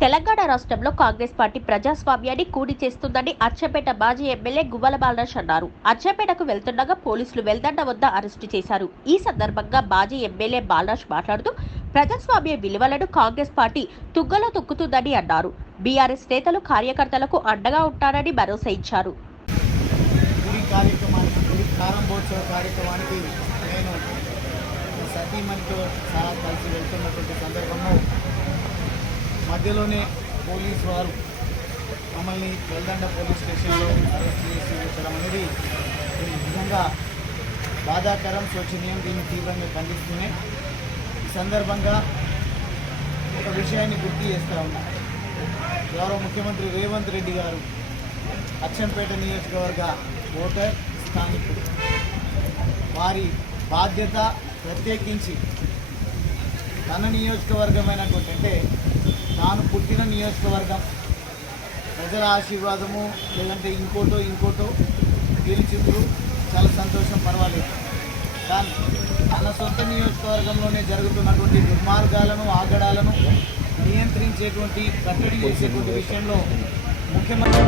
తెలంగాణ రాష్ట్రంలో కాంగ్రెస్ పార్టీ ప్రజాస్వామ్యాన్ని కూడి చేస్తుందని అచ్చంపేట మాజీ ఎమ్మెల్యే గువ్వల బాలరాజ్ అన్నారు. అచ్చంపేటకు వెళ్తుండగా పోలీసులు వెల్దండ వద్ద అరెస్టు చేశారు. ఈ సందర్భంగా మాజీ ఎమ్మెల్యే బాలరాజ్ మాట్లాడుతూ ప్రజాస్వామ్య విలువలను కాంగ్రెస్ పార్టీ తుగ్గలో తొక్కుతుందని అన్నారు. బీఆర్ఎస్ నేతలు కార్యకర్తలకు అండగా ఉంటారని భరోసా ఇచ్చారు. నేను సతీమణితో సహా కలిసి వెళ్తున్నటువంటి సందర్భంలో మధ్యలోనే పోలీస్ వారు మమ్మల్ని వెల్దండ పోలీస్ స్టేషన్లో అరెస్ట్ చేసి ఉంచడం అనేది నిజంగా బాధాకరం శోచనీయం దీన్ని తీవ్రంగా ఖండిస్తూనే ఈ సందర్భంగా ఒక విషయాన్ని గుర్తు చేస్తూ ఉన్నా. గౌరవ ముఖ్యమంత్రి రేవంత్ రెడ్డి గారు అచ్చంపేట నియోజకవర్గ ఓటర్ స్థానికుడు. వారి బాధ్యత ప్రత్యేకించి తన నియోజకవర్గమైనటువంటి అంటే తాను పుట్టిన నియోజకవర్గం. ప్రజల ఆశీర్వాదము లేదంటే ఇంకోటో ఇంకోటో గెలిచిండ్రు చాలా సంతోషం పర్వాలేదు. కానీ తన సొంత నియోజకవర్గంలోనే జరుగుతున్నటువంటి దుర్మార్గాలను ఆగడాలను నియంత్రించేటువంటి కట్టడి చేసేటువంటి విషయంలో ముఖ్యమంత్రి